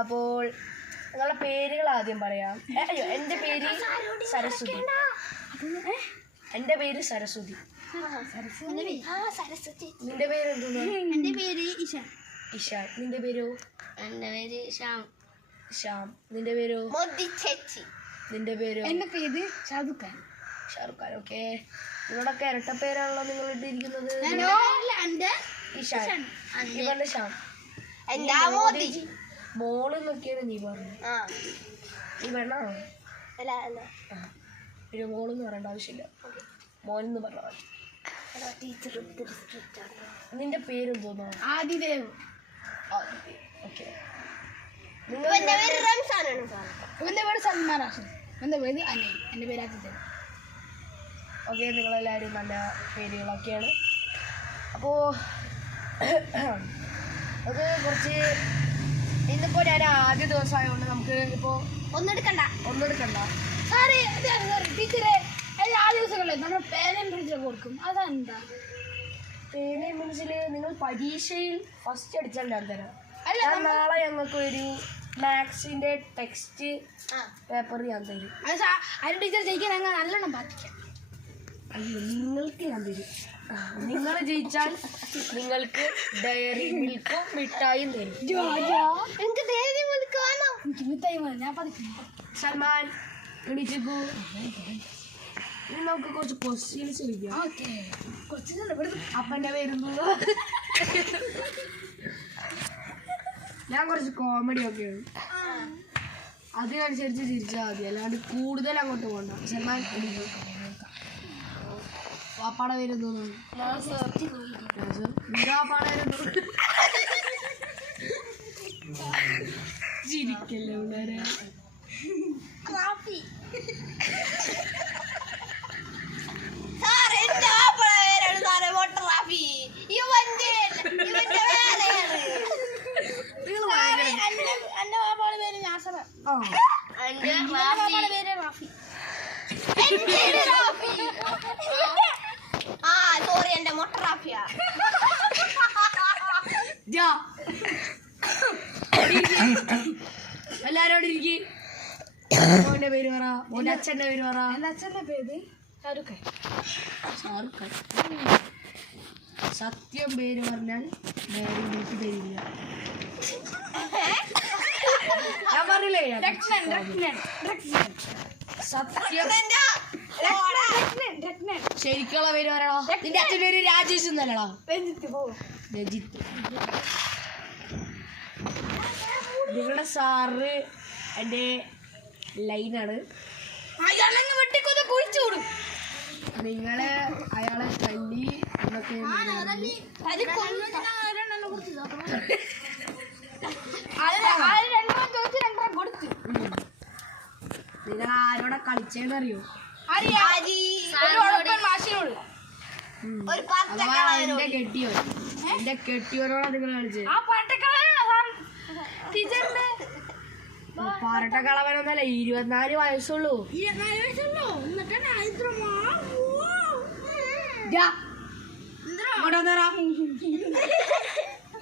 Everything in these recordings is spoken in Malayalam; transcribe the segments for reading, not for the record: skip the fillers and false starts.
അപ്പോൾ നിങ്ങളുടെ പേരുകൾ ആദ്യം പറയാം. അയ്യോ, എൻ്റെ പേര് സരസ്വതി. എൻ്റെ പേര് സരസ്വതി. നിന്റെ പേര് എന്താണ്? എൻ്റെ പേര് ഇഷാൻ. ഇഷാൻ. നിന്റെ പേരോ? എൻ്റെ പേര് ശ്യാം. ശ്യാം. നിന്റെ പേരോ? മോദി ചേച്ചി. നിന്റെ പേരോ? എൻ്റെ പേര് ഷാറുഖ് ഖാൻ. ഷാറുഖ് ഖാൻ. ഓക്കെ, നിങ്ങളുടെ ഇരട്ട പേരാണല്ലോ നിങ്ങൾ ഇട്ടിരിക്കുന്നത്. ഇഷാൻ, ഇവന്റെ ശ്യാം. മോദി മോള് നോക്കിയാണ് നീ പറഞ്ഞു. നീ വേണോ? പിന്നെ മോളെന്ന് പറയേണ്ട ആവശ്യമില്ല, മോനെന്ന് പറഞ്ഞാൽ മതി. നിന്റെ പേരെന്തോന്നോ? ആദിദേവ്. ഓക്കെ. ഇവന്റെ പേര് റംസാനാണ്. ഇവന്റെ പേര് സൽമാൻ റാഷിദ്. ഇവന്റെ പേര് അനീൽ. എൻ്റെ പേര് ആദിദേവ്. ഓക്കെ, നിങ്ങളെല്ലാവരും നല്ല പേരുകളൊക്കെയാണ്. അപ്പോൾ അത് കുറച്ച് ഇന്നിപ്പോൾ ഞാൻ ആദ്യ ദിവസമായതുകൊണ്ട് നമുക്ക് ഇപ്പോൾ ഒന്നെടുക്കണ്ട. സാറേ ടീച്ചറെ, എല്ലാ ദിവസങ്ങളിലും നമ്മൾ പേനയും ടീച്ചറെ കൊടുക്കും. അതെന്താ? പേനയും പെൻസിൽ നിങ്ങൾ പരീക്ഷയിൽ ഫസ്റ്റ് അടിച്ചാൽ ഞാൻ തരാം. നാളെ ഞങ്ങൾക്ക് ഒരു മാത്സിൻ്റെ ടെക്സ്റ്റ് പേപ്പർ ഞാൻ തരും. അതിന് ടീച്ചർ ജയിക്കാൻ ഞങ്ങൾ നല്ലോണം ബാധിക്കാം. അയ്യോ, നിങ്ങൾക്ക് ഞാൻ തരും. നിങ്ങൾ ജയിച്ചാൽ നിങ്ങൾക്ക് ഡയറി മിൽക്കും മിഠായും തരും. എനിക്ക് ഡയറി മിൽക്ക് വേണം. എനിക്ക് മിഠായി വേണം. ഞാൻ പതിക്കും. സൽമാൻ, എണീച്ചേക്കൂ. ഇനി നമുക്ക് കുറച്ച് ക്വസ്റ്റ്യൻസ് ചോദിക്കാം. അപ്പൻ്റെ പേരുന്നു. ഞാൻ കുറച്ച് കോമഡി ഒക്കെയാണ്, അതിനനുസരിച്ച് ചിരിച്ചാൽ മതി, അല്ലാണ്ട് കൂടുതൽ അങ്ങോട്ട് പോകണ്ട. സൽമാൻ, പാപ്പാടെ പേരെന്തോ? പാപ്പാടെ ചിരിക്കല്ലേ പിള്ളേരെ. എല്ലാരോടും ഇരിക്കും. മോന്റെ പേര് പറ, മോന്റെ അച്ഛൻ്റെ പേര് പറ. എൻ്റെ അച്ഛൻ്റെ പേര് ഷാറുഖ് ഖാൻ. സത്യം പേര് പറഞ്ഞാൽ ഡയറി മിൽക്ക് തരില്ല. ഞാൻ പറഞ്ഞില്ലേ സത്യം. ശരിക്കുള്ള പേര് പറയണോ? നിന്റെ അച്ഛൻ്റെ പേര് രാജേഷ് എന്നല്ലടാ, രജിത്ത്. നിങ്ങളുടെ സാറ് എൻ്റെ ലൈനാണ്. നിങ്ങള് അയാളെ തല്ലി എന്നൊക്കെ നിങ്ങൾ ആരോടെ കളിച്ചേന്നറിയോ? എന്റെ കെട്ടിയോനോടാ നിങ്ങൾ കളിച്ചത്. പാരട്ടക്കളവനൊന്നല്ല, 24 വയസ്സുള്ളൂ.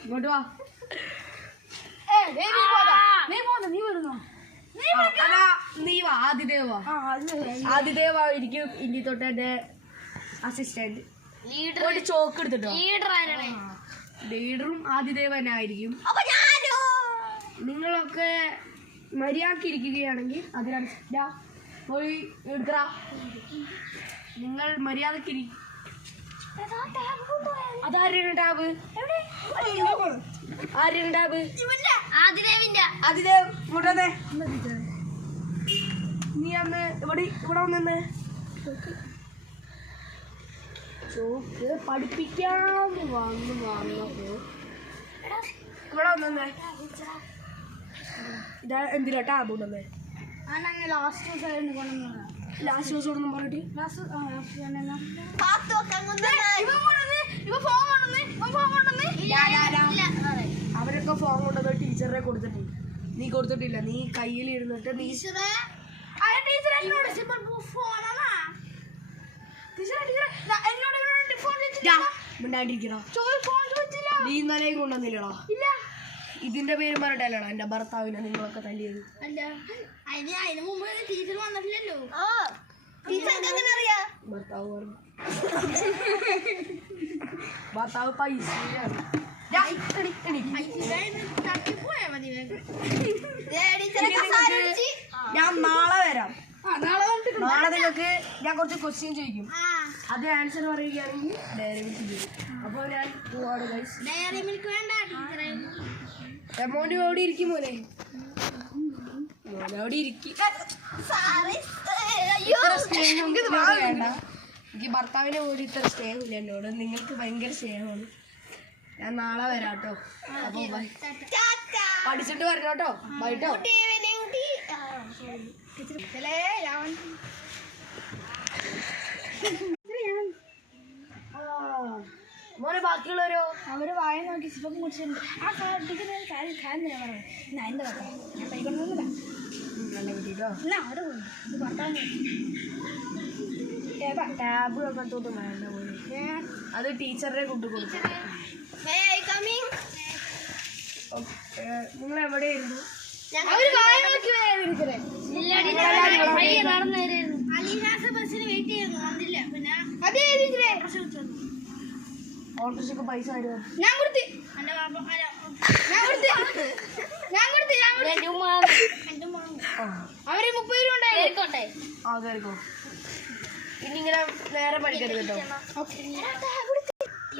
ഇങ്ങോട്ട് വാ. നീ വാ, ആദിദേവ ഇരിക്കും. ഇനി തൊട്ട് എന്റെ അസിസ്റ്റന്റ്. ഒരു ചോക്ക് എടുത്തിട്ടോ. ലീഡറും ആദിദേവ തന്നെ ആയിരിക്കും. നിങ്ങളൊക്കെ മര്യാദക്ക് ഇരിക്കുകയാണെങ്കിൽ അതിനനുസരിച്ച് പോയി എടുക്ക. നിങ്ങൾ മര്യാദക്ക് ഇരിക്കും. അതാരുടെ ടാബ്? ആരുടെ ടാബ്? ആദിദേവ് ഇങ്ങോട്ടേ. നീ അന്ന് ഇവിടെ വന്നെ ചോക്ക് പഠിപ്പിക്കാൻ വന്നപ്പോ ഇവിടെ വന്നേ. ഇതാ എന്തിനാ ടാബ് ഉണ്ടല്ലേ? ലാസ്റ്റ് ദിവസം ഒന്നും പറഞ്ഞിട്ട് അവരൊക്കെ ഫോൺ കൊണ്ടുവന്ന് ടീച്ചറെ കൊടുത്തിട്ടുണ്ട്. നീ കൊടുത്തിട്ടില്ല. നീ കയ്യിൽ ഇരുന്നിട്ട് മിണ്ടാണ്ടിരിക്കണോ നീ ഇന്നലെയും കൊണ്ടുവന്നില്ലടാ ഇതിന്റെ പേര് പറഞ്ഞിട്ടല്ലടാ എന്റെ ഭർത്താവിനെ നിങ്ങളൊക്കെ തല്ലിയത് അതിന് മുമ്പ് ടീച്ചർ വന്നിട്ടില്ലല്ലോ ഭർത്താവ് പറഞ്ഞു ഭർത്താവ് പൈസയാണ് ഞാൻ നാളെ വരാം നാളെ നിങ്ങൾക്ക് ഞാൻ കുറച്ച് ക്വസ്റ്റ്യൻ ചോദിക്കും അത് ആൻസർ പറയുകയാണെങ്കിൽ ഡയറി മിൽക്ക് തരും അപ്പോൾ ഞാൻ പോവാണ് ഗൈസ് ഡയറി മിൽക്ക് വേണ്ട എമൗണ്ട് അവിടെ ഇരിക്കും മോനെ മോനെ അവിടെ ഇരിക്കും വേണ്ട എനിക്ക് ഭർത്താവിനെ പോലും ഇത്ര സ്നേഹമില്ല എന്നോട് നിങ്ങൾക്ക് ഭയങ്കര സ്നേഹമാണ് ഞാൻ നാളെ വരാം കേട്ടോ അപ്പോൾ ബൈ പഠിച്ചിട്ട് വരണം കേട്ടോ ബൈ കേട്ടോ മോനെ ബാക്കിയുള്ളവരോ അവര് വായ നോക്കി സിപ്പം കുടിച്ചിട്ടുണ്ട് ആ ടീച്ചർ കാര്യം പറഞ്ഞു അതിൻ്റെ ഞാൻ കൈക്കൊണ്ടൊന്നുമില്ല നല്ല കിട്ടിട്ടോ എന്നാ അവിടെ കൊണ്ട് ഇത് ഭർത്താവ് ടാബ് അങ്ങനത്തൊന്നും വേണ്ട പോലെ അത് ടീച്ചറുടെ കൊണ്ട് കൊടുക്കും നിങ്ങൾ എവിടെയായിരുന്നു ഓട്ടോറിക്ഷക്ക് പൈസ അവര് 30 രൂപ ഉണ്ടായിക്കോട്ടെ ആ കയറിക്കോ ഇനി ഇങ്ങനെ നേരെ പഠിക്കരുത് കേട്ടോ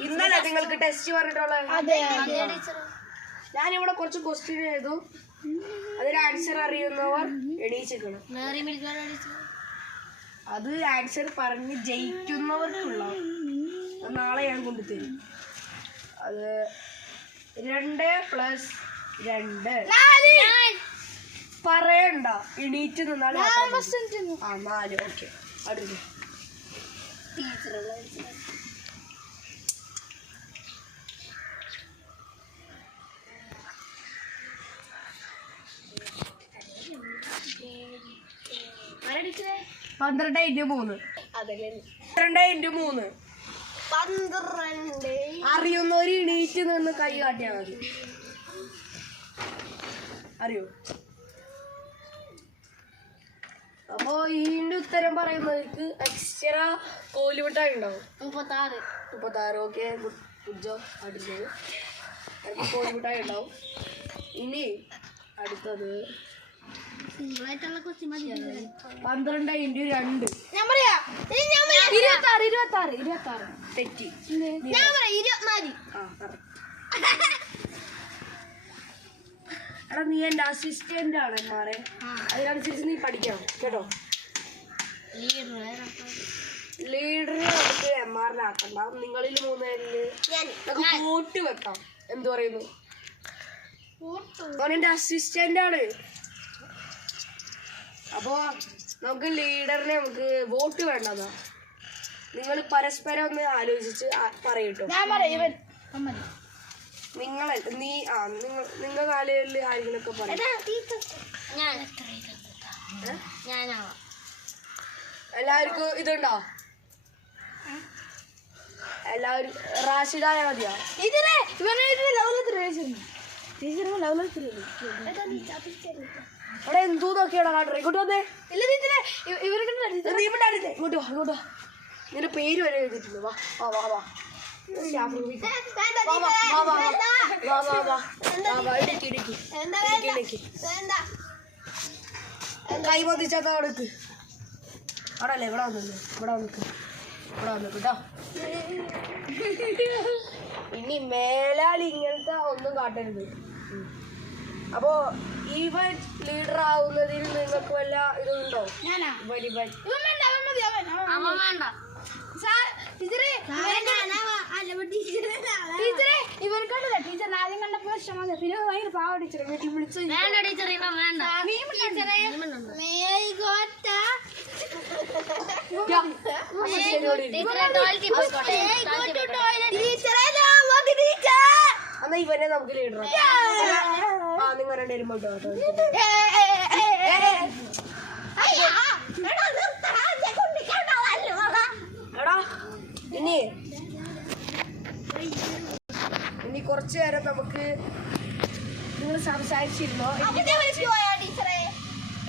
ഇന്നലെ നിങ്ങൾക്ക് ടെസ്റ്റ് പറഞ്ഞിട്ടുള്ളത് ഞാനിവിടെ കുറച്ച് ക്വസ്റ്റ്യൻ ചെയ്തു അതിന് ആൻസർ അറിയുന്നവർ എണീച്ചിക്കണം അത് ആൻസർ പറഞ്ഞ് ജയിക്കുന്നവർക്കുള്ള നാളെ ഞാൻ കൊണ്ടുതരും അത് 2 + 2 പറയണ്ട എണീറ്റ് നിന്നാൽ 4 ഓക്കെ അടുത്ത് പന്ത്രണ്ട് × 3 അറിയുന്നവര് എണീറ്റ് നിന്ന് കൈ കാട്ടിയാൽ മതി അറിയോ അപ്പോ ഇതിന്റെ ഉത്തരം പറയുന്നവർക്ക് എക്സ്ട്രാ കോലുമിട്ടായി ഉണ്ടാവും 36 ഓക്കെ ഗുഡ് ജോബ് അടിച്ചത് എനിക്ക് കോലുമിട്ടായി ഉണ്ടാവും ഇനി അടുത്തത് 12 × 2 26 തെറ്റി എടാ നീ എന്റെ അസിസ്റ്റന്റ് ആണ് മാറെ അതിനനുസരിച്ച് നീ പഠിക്കണം കേട്ടോ ലീഡർ നമുക്ക് MR-നെ നിങ്ങളിൽ 3 പേരില് നമുക്ക് വോട്ട് വെക്കാം എന്ത് പറയുന്നു അവൻ എന്റെ അസിസ്റ്റന്റ് ആണ് അപ്പോ നമുക്ക് ലീഡറിനെ നമുക്ക് വോട്ട് വേണ്ടതാ നിങ്ങൾ പരസ്പരം ഒന്ന് ആലോചിച്ച് പറയട്ടോ നിങ്ങളല്ല നീ നിങ്ങൾ കാലയിൽ ആരെങ്കിലൊക്കെ പറയും എല്ലാവർക്കും ഇതുണ്ടോ എല്ലാവരും റാഷിദായ മതിയാ അവിടെ എന്തോ നോക്കിയാടാ കാട്ടോ ഇങ്ങോട്ട് വന്നേ നീ ഇങ്ങോട്ട് വാ ഇങ്ങോട്ട് വാ നിന്റെ പേര് വരെ എഴുതിയിട്ടുണ്ട് വാ വാ വാ വാ കൈ പൊതിച്ചാത്ത അവിടേക്ക് അവിടെ അല്ലേ ഇവിടെ വന്നില്ലേ ഇവിടെ വന്നിക്ക് ഇവിടെ വന്നിക്ക് കേട്ടോ ഇനി മേലാൽ ഇങ്ങനത്തെ ഒന്നും കാട്ടരുത് അപ്പോ ഇവൻ ലീഡർ ആവുന്നതിന് നിങ്ങൾക്ക് വല്ല ഇതുണ്ടോ ഇവർക്കല്ല ടീച്ചർ ആദ്യം കണ്ടപ്പോ ഇഷ്ടമാണ് പിന്നെ ഭയങ്കര പാവ ടീച്ചർ വീട്ടിൽ വിളിച്ചു എന്നാ ഇവനെ നമുക്ക് ലീഡർ ആ നിങ്ങൾ 2 പേരും പോട്ടോ കുറച്ചു നേരം നമുക്ക് നിങ്ങൾ സംസാരിച്ചിരുന്നോ?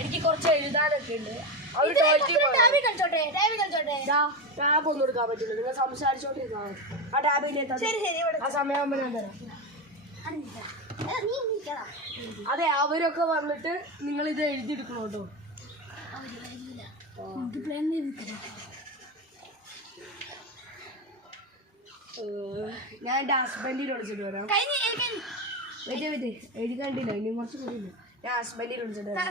എനിക്ക് കുറച്ച് എഴുതാനൊക്കെ ഉണ്ട്. അവര് ടാബ് ഒന്നും എടുക്കാൻ പറ്റില്ല. നിങ്ങൾ സംസാരിച്ചോണ്ടിരുന്നാ മതി. ആ ടാബിലേക്ക് ആ സമയമാകുമ്പോൾ ഞാൻ തരാം. അതെ, അവരൊക്കെ വന്നിട്ട് നിങ്ങൾ ഇത് എഴുതിയെടുക്കണം കേട്ടോ. ഞാൻ എൻ്റെ ഹസ്ബൻഡിനെ വിളിച്ചിട്ട് വരാം. എഴുതി കണ്ടില്ല, ഇനി കുറച്ച് കൂടിയില്ല. ഞാൻ ഹസ്ബൻഡിനെ വിളിച്ചിട്ട് വരാം.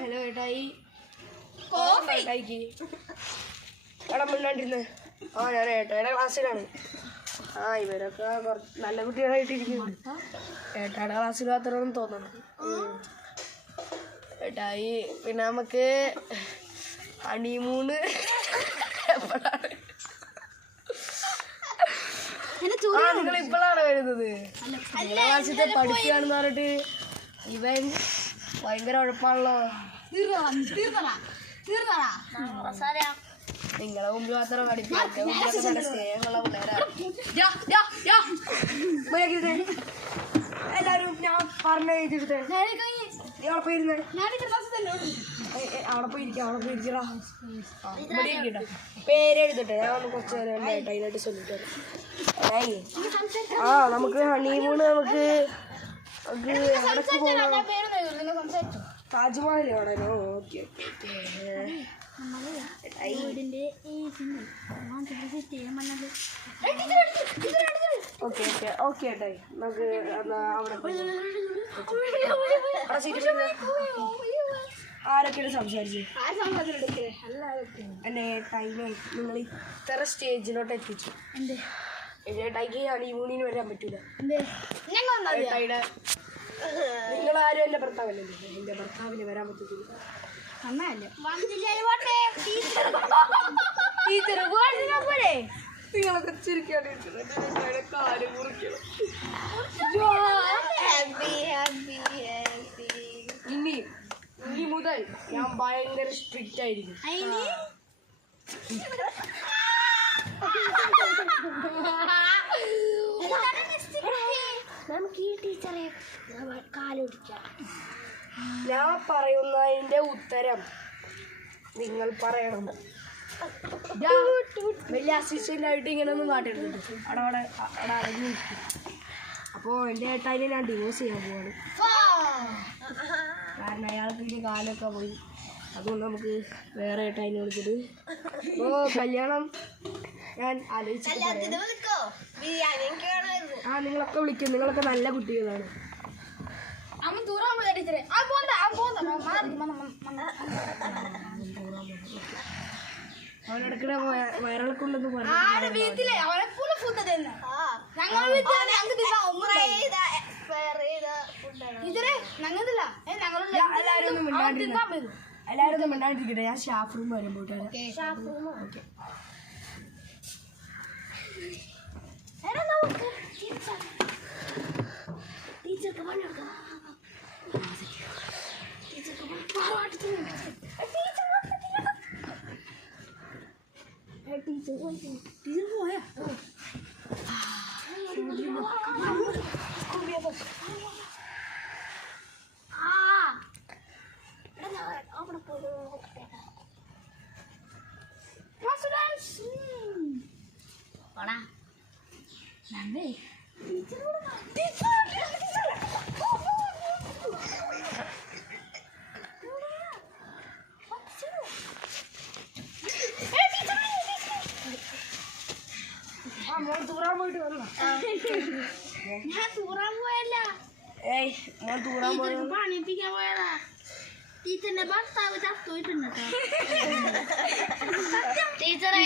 ഹലോ ഏട്ടായി. ഏട്ടായിക്ക് എടാ മുന്നാണ്ടിരുന്ന്. ഞാൻ ഏട്ടായുടെ ക്ലാസ്സിലാണ്. ഇവരൊക്കെ നല്ല കുട്ടികളായിട്ടിരിക്കുന്നു. ഏട്ടായുടെ ക്ലാസ്സിൽ മാത്രമാണെന്ന് തോന്നണം. ഏട്ടായി, പിന്നെ നമുക്ക് ഹണിമൂണ് എപ്പോഴാണ്? നിങ്ങൾ ഇപ്പോഴാണ് വരുന്നത്? ക്ലാസ്സിൽ പഠിക്കുകയാണെന്ന് പറഞ്ഞിട്ട് ഇവൻ ഭയങ്കര ഉഴപ്പാണല്ലോ. നിങ്ങളെ മുമ്പിൽ മാത്രം പഠിപ്പിക്കും. നല്ല സ്നേഹമുള്ള പിള്ളേരാണ്. എല്ലാരും ഞാൻ പറഞ്ഞ എഴുതിയെടുത്തേ. അവിടെ പോയിരുന്നേ. അവിടെ പോയിരിക്കാം. അവിടെ പോയിരിക്കടാ. ഇവിടെ ഇരിക്കട്ടെ. പേരെഴുതട്ടെ. ഞാൻ ഒന്ന് കുറച്ച് നേരം അതിനായിട്ട് ചൊല്ലിട്ട് നമുക്ക് ഹണിമൂണ് നമുക്ക് താജ്മഹൽ ആണോ? ഓക്കെ ഓക്കെ ഏട്ടായി, നമുക്ക് ആരൊക്കെയാണ് സംസാരിച്ചത്? എന്നെ ഏട്ടായിനെ നിങ്ങൾ ഇത്ര സ്റ്റേജിലോട്ട് എത്തിച്ചു. ഏട്ടായിക്ക് ഹണിമൂണിന് വരാൻ പറ്റൂല. ഏട്ടായിയുടെ നിങ്ങളാരും എൻ്റെ ഭർത്താവല്ലേ? എൻ്റെ ഭർത്താവിന് വരാൻ പറ്റത്തില്ല. നിങ്ങളൊക്കെ ചിരിക്കാണ്ടിരിക്കുന്നത് കാര്യം കുറിക്കണം. ഇനി മുതൽ ഞാൻ ഭയങ്കര സ്ട്രിക്റ്റ് ആയിരിക്കും. നമുക്ക് ഈ ടീച്ചറെ കാലൊടിക്കാം. ഞാൻ പറയുന്നതിന്റെ ഉത്തരം നിങ്ങൾ പറയണം. വലിയ അസിസ്റ്റന്റ് ആയിട്ട് ഇങ്ങനെ ഒന്നും കാട്ടിട്ടുണ്ട്. അവിടെ അടങ്ങി നിൽക്കും. അപ്പോൾ എൻ്റെ ഏട്ടായിനെ ഞാൻ ഡിവോഴ്സ് ചെയ്യാൻ പോവാണ്. കാരണം അയാൾക്ക് ഇനി കാലൊക്കെ പോയി. അതുകൊണ്ട് നമുക്ക് വേറെ ഏട്ടായിനെ വിളിച്ചിട്ട് കല്യാണം ഞാൻ ആലോചിച്ചിട്ട് നിങ്ങളൊക്കെ വിളിക്കും. നിങ്ങളൊക്കെ നല്ല കുട്ടികളാണ്. അവനെടുക്കണ വയറിളക്കുണ്ടെന്ന് പറഞ്ഞു. എല്ലാരും ഒന്നും മിണ്ടാണ്ടിരിക്കട്ടെ. ഞാൻ സ്റ്റാഫ് റൂം വരുമ്പോൾ ടീച്ചർക്ക് പണിയെടുക്കാം. ടീച്ചർ പോയാ അവിടെ പോടാ. തൂറാൻ പോയിട്ട് വന്നോ? ഞാൻ തൂറാൻ പോയല്ല. ഞാൻ തൂറാൻ പോയത് പണിപ്പിക്കാൻ പോയതാ. ടീച്ചറിന്റെ ഭർത്താവ് ചത്തോയിട്ടുണ്ട്. ടീച്ചറെ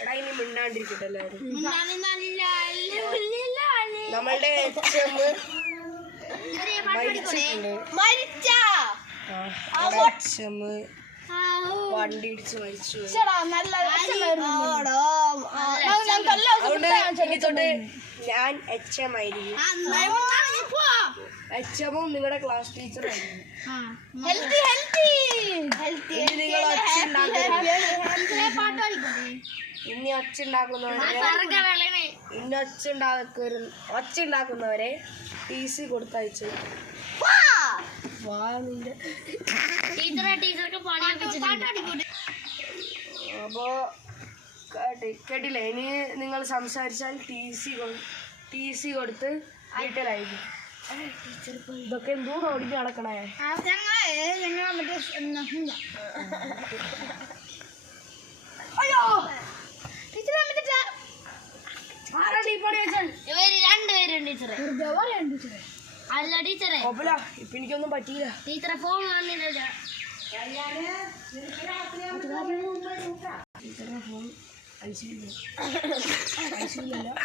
എടാ ഇനി മിണ്ടാണ്ടിരിക്കട്ടെ എല്ലാവരും. നമ്മളുടെ വണ്ടി ഇടിച്ച് മരിച്ചു. ഞാൻ HM ആയിരിക്കും. HM നിങ്ങളുടെ ക്ലാസ് ടീച്ചറായിരുന്നു. ഇനി ഒച്ച ഉണ്ടാക്കുന്നവരെ TC കൊടുത്തയച്ചു. അപ്പോ കേട്ടില്ലേ, ഇനി നിങ്ങൾ സംസാരിച്ചാൽ TC കൊടുത്ത് വീട്ടിലായിരിക്കും. ഇതൊക്കെ എന്തോ ഓടിച്ച് നടക്കണേ. അയ്യോ അല്ല ടീച്ചറെ, ഇപ്പൊ എനിക്കൊന്നും പറ്റിയില്ല ടീച്ചറെ ഫോൺ കാണുന്നില്ല. ടീച്ചറിന്റെ ഫോൺ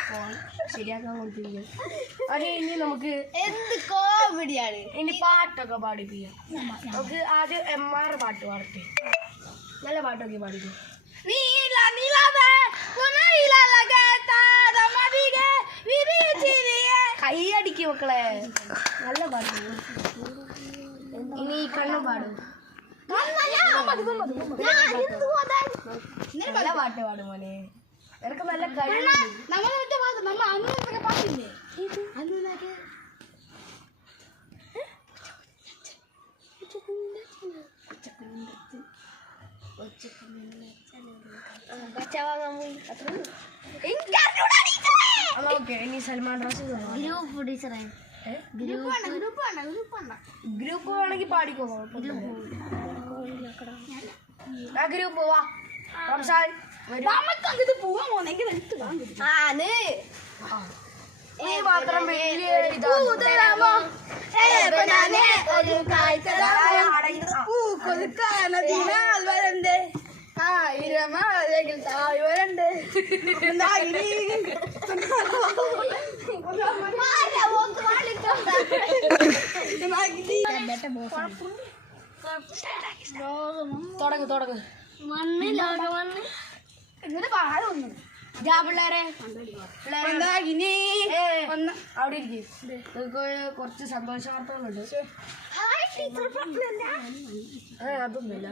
ഫോൺ ശരിയാക്കാൻ കൊടുത്തിരിക്കും. അതെ, ഇനി നമുക്ക് എന്ത് കോമഡിയാണ്. ഇനി പാട്ടൊക്കെ പാടിപ്പിക്കാം. നമുക്ക് ആദ്യം MR പാട്ട് പാടട്ടെ. നല്ല പാട്ടൊക്കെ പാടിക്കും. കൈ അടിക്കും മക്കളെ, നല്ല പാട്ട്. ഇനി കണ്ണും പാടും. നല്ല പാട്ട് പാടും മോനെ, നിനക്ക് നല്ല കഴിവുണ്ട്. ഇനി സൽമാൻ റാഷി ഗ്രൂപ്പ് വേണമെങ്കിൽ പാടിക്കോ. ആ ഗ്രൂപ്പ് വാ റംസാൻ ഈ മാത്രം വലിയ തുടങ്ങ് അവിടെ ഇരിക്കും. നിങ്ങൾക്ക് കുറച്ച് സന്തോഷ വാർത്തകളുണ്ട്. അതൊന്നുമില്ല.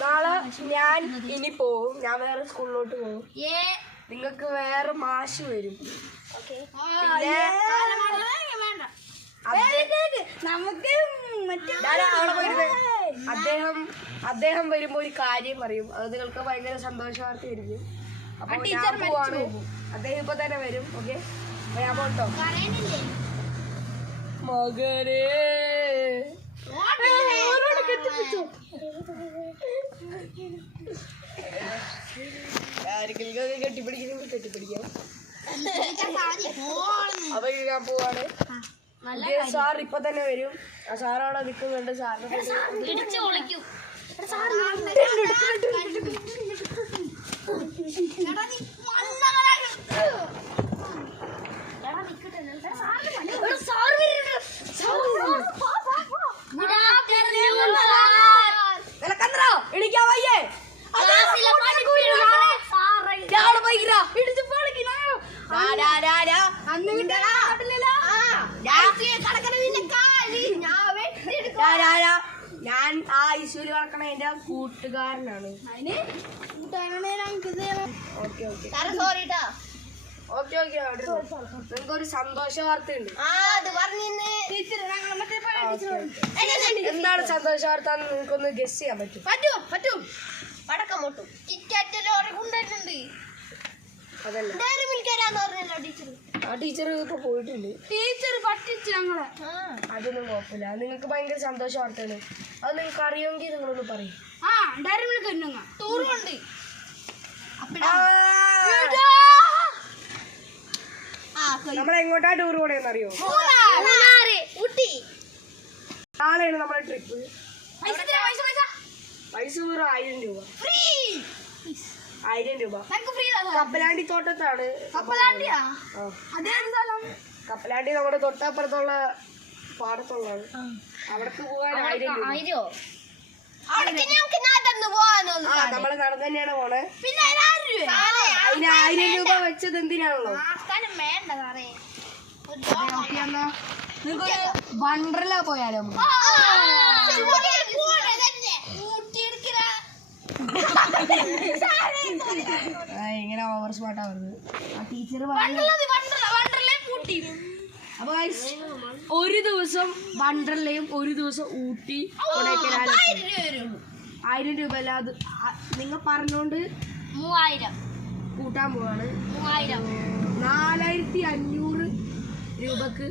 നാളെ ഞാൻ ഇനി പോവും. ഞാൻ വേറെ സ്കൂളിലോട്ട് പോകും. നിങ്ങൾക്ക് വേറെ മാഷ് വരും. അദ്ദേഹം വരുമ്പോ ഒരു കാര്യം പറയും. അത് നിങ്ങൾക്ക് ഭയങ്കര സന്തോഷ വാർത്തയായിരിക്കും. അപ്പൊ ഞാൻ പോവാണ്. അദ്ദേഹം ഇപ്പൊ തന്നെ വരും. ഓക്കെ, ഞാൻ പോട്ടോ മകനെ. ആരെങ്കിലും കെട്ടിപ്പിടിക്കുന്നെങ്കിൽ കെട്ടിപ്പിടിക്കാം. അപ്പൊ ഞാൻ പോവാണ്. സാർ ഇപ്പൊ തന്നെ വരും. ആ സാറവിടെ നിൽക്കുന്നുണ്ട്. സാറിന് ഇടിക്കാൻ വയ്യേ? ഞാൻ ആ ഐശ്വര്യ വളക്കണ എന്റെ കൂട്ടുകാരനാണ്. നിങ്ങൾക്കൊരു സന്തോഷ വാർത്തയുണ്ട്. എന്താണ് സന്തോഷ വാർത്ത എന്ന് നിങ്ങൾക്കൊന്ന് ഗസ് ചെയ്യാൻ പറ്റും? പടക്കം പൊട്ടും. അതല്ല, ആ ടീച്ചർ ഇപ്പൊ പോയിട്ടുണ്ട്. ടീച്ചർ പറ്റിച്ചു ഞങ്ങളെ. അതൊന്നും കുഴപ്പമില്ല. നിങ്ങൾക്ക് ഭയങ്കര സന്തോഷ വാർത്തയാണ്. അത് നിങ്ങൾക്ക് അറിയുമെങ്കിൽ നിങ്ങളൊന്ന് പറയും. നമ്മളെങ്ങോട്ടാ ടൂർ പോണേന്ന് അറിയോ? നാളെയാണ് നമ്മുടെ ട്രിപ്പ്. പൈസ വെറും 1000 രൂപ. 1000 രൂപ. കപ്പലാണ്ടി തോട്ടത്താണ്. കപ്പലാണ്ടി നമ്മുടെ തൊട്ടപ്പുറത്തുള്ള പാടത്തുള്ളതാണ്. അവിടേക്ക് പോകാൻ 1000 രൂപ. നമ്മള് നടന്നു തന്നെയാണ് പോണേ. അതിന് 1000 രൂപ വെച്ചത് എന്തിനാണല്ലോ? ഓക്കെ എന്നാ നിങ്ങൾക്ക് വണ്ടർല പോയാലോ നമുക്ക്? ഇങ്ങനെ ഓവർ സ്മാർട്ടാ വരുന്നത് ആ ടീച്ചർ അപ്പൊ ഒരു ദിവസം വണ്ടർലയും ഒരു ദിവസം ഊട്ടി കൊടൈക്കനാലും 1000 രൂപ അല്ല അത് നിങ്ങൾ പറഞ്ഞോണ്ട് 3000 കൂട്ടാൻ പോവാണ്. 3000 4500 രൂപക്ക്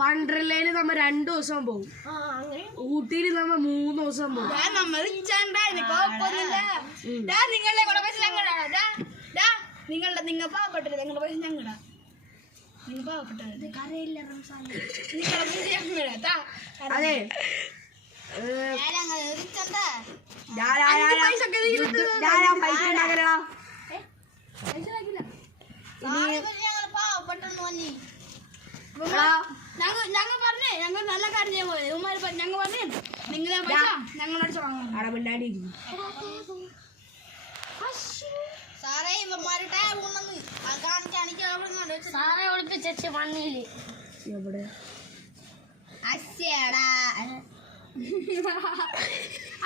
വണ്ടർലയിൽ നമ്മ 2 ദിവസം പോകും, ഊട്ടിയിൽ നമ്മ 3 ദിവസം പോകും. നിങ്ങൾ പാവപ്പെട്ടില്ല, നിങ്ങളുടെ പൈസ ഞങ്ങടാ. നിങ്ങൾ പാവപ്പെട്ടത് അതെ ഞങ്ങൾ പറഞ്ഞേ, ഞങ്ങൾ നല്ല കാര്യം ചെയ്യാൻ പോയത്. ഞങ്ങൾ പറഞ്ഞേ നിങ്ങളെ പൈസ ഞങ്ങളോട് വാങ്ങാം. സാറേ ഒളിപ്പിച്ചു മണ്ണില് എവിടെ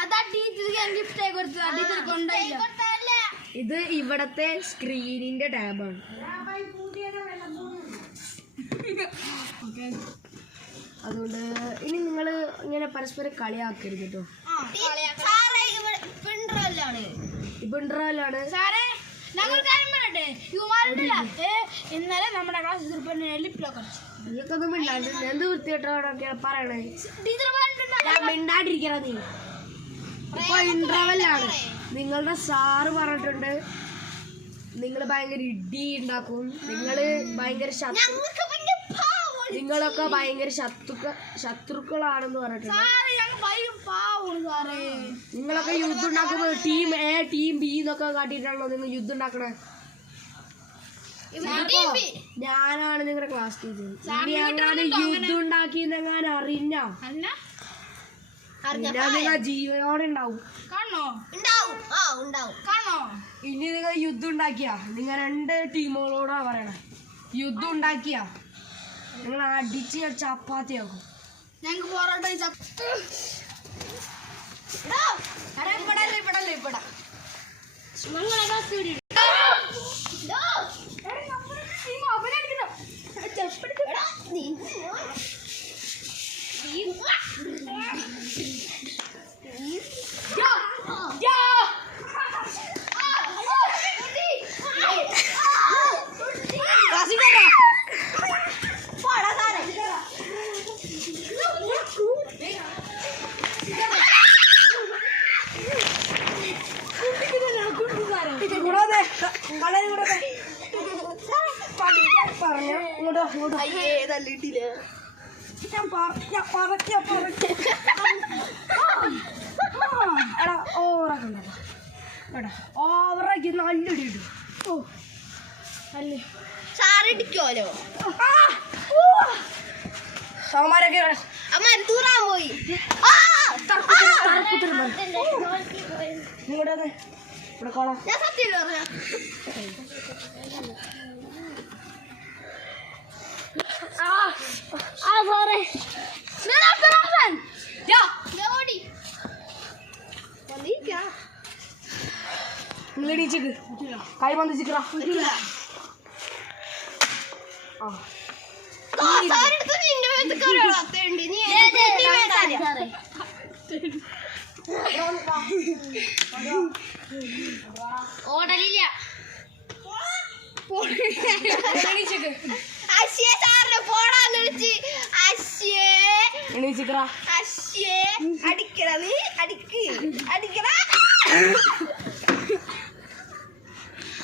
അതാ ടീച്ചർക്ക് ഗിഫ്റ്റ് കൊടുത്തു. ടീച്ചർ കൊണ്ടുപോയില്ല. ഇത് ഇവിടത്തെ സ്ക്രീനിന്റെ ടാബാണ്. അതുകൊണ്ട് ഇനി നിങ്ങൾ ഇങ്ങനെ പരസ്പരം കളിയാക്കരുത് കേട്ടോ. ഇപ്പൻട്രാലാണ് സാറേ ഞങ്ങൾ കാര്യം പറയട്ടെ. ഇന്നലെ നമ്മുടെ ക്ലാസ് നീക്കൊന്നും മിണ്ടാണ്ട് എന്ത് വൃത്തിയായിട്ടൊക്കെ പറയണേ. ടീച്ചർ പറഞ്ഞിട്ടുണ്ടോ മിണ്ടാണ്ടിരിക്കണ നീ. ഇപ്പൊ ഇന്റർവെല്ലാണ്. നിങ്ങളുടെ സാറ് പറഞ്ഞിട്ടുണ്ട് നിങ്ങൾ ഭയങ്കര ഇടി ഉണ്ടാക്കും, നിങ്ങള് ഭയങ്കര നിങ്ങളൊക്കെ ഭയങ്കര ശത്രുക്കളാണെന്ന് പറഞ്ഞിട്ടുണ്ട്. നിങ്ങളൊക്കെ യുദ്ധം ഉണ്ടാക്കുമ്പോ ടീം എ ടീം ബി എന്നൊക്കെ കാട്ടിയിട്ടാണല്ലോ നിങ്ങൾ യുദ്ധം ഉണ്ടാക്കണേ. ഞാനാണ് നിങ്ങളുടെ ക്ലാസ് ടീച്ചർ. യുദ്ധം ഉണ്ടാക്കി ഞാൻ അറിഞ്ഞ നിങ്ങൾ ജീവനോടെ ഉണ്ടാവും. ഇനി നിങ്ങൾ യുദ്ധം ഉണ്ടാക്കിയാ നിങ്ങൾ 2 ടീമുകളോടാ പറയണേ. യുദ്ധം ഉണ്ടാക്കിയാ നിങ്ങൾ അടിച്ച് ചപ്പാത്തിയാക്കും. ഞങ്ങൾക്ക് പൊറോട്ട ഓവറാക്കി നല്ലൊടി ഇടും. സാറിടിക്കോലോ അവന്മാരൊക്കെ തൂറാൻ പോയി. ഇവിടെ കോളാം. ഞാൻ സത്യം പറഞ്ഞ നിങ്ങളെണീച്ചക്ക് കൈ വന്നിച്ചിക്കറാ. ഓടലില്ല. അടിക്കണ നീ അടിക്കണ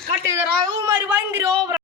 കട്ട് ചെയ്ത ഭയങ്കര ഓവർ